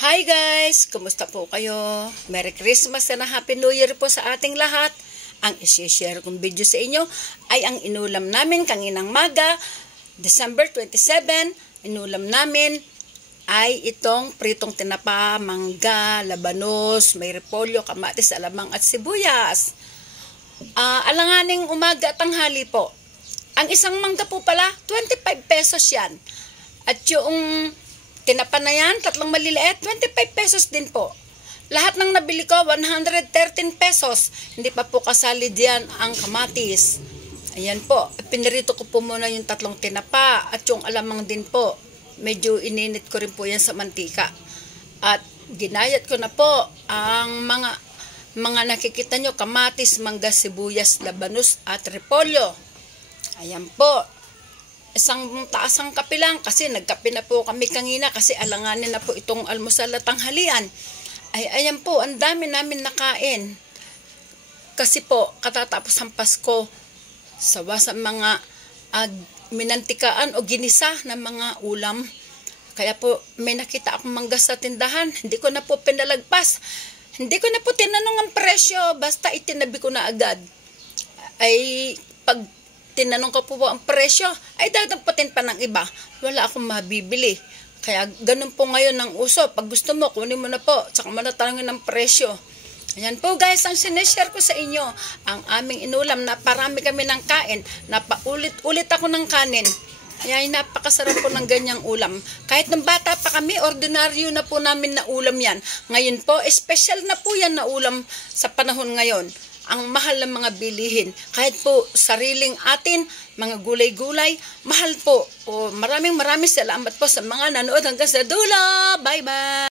Hi guys! Kumusta po kayo? Merry Christmas and Happy New Year po sa ating lahat. Ang isi-share kong video sa inyo ay ang inulam namin kanginang maga, December 27. Inulam namin ay itong pritong tinapa, mangga, labanos, may repolyo, kamatis, alamang at sibuyas. Alanganing umaga at tanghali po. Ang isang mangga po pala, 25 pesos yan. At yung tinapa na yan, tatlong maliliit, 25 pesos din po. Lahat ng nabili ko, 113 pesos. Hindi pa po kasali diyan ang kamatis. Ayan po, pinirito ko po muna yung tatlong tinapa at yung alamang din po. Medyo ininit ko rin po yan sa mantika. At ginayat ko na po ang mga nakikita nyo, kamatis, mangga, sibuyas, labanos at repolyo. Ayan po. Isang taasang kape lang kasi nagkape na po kami kanina kasi alanganin na po itong almusal at tanghalian. Ay ayan po, ang dami namin nakain. Kasi po katatapos ang Pasko, sawa sa mga minantikaan o ginisa na mga ulam. Kaya po may nakita akong mangga sa tindahan, hindi ko na po pinalagpas. Hindi ko na po tinanong ang presyo, basta itinabi ko na agad. Ay pag tinanong ko po ang presyo, ay dadampatin pa ng iba. Wala akong mabibili. Kaya ganun po ngayon ang uso. Pag gusto mo, kunin mo na po. Tsaka mo na tanongin ng presyo. Ayan po guys, ang sinishare ko sa inyo. Ang aming inulam na parami kami ng kain. Napaulit-ulit ako ng kanin. Kaya napakasarap po ng ganyang ulam. Kahit nung bata pa kami, ordinaryo na po namin na ulam yan. Ngayon po, special na po yan na ulam sa panahon ngayon. Ang mahal ng mga bilihin. Kahit po sariling atin, mga gulay-gulay, mahal po. O maraming salamat po sa mga nanood hanggang sa dulo. Bye-bye!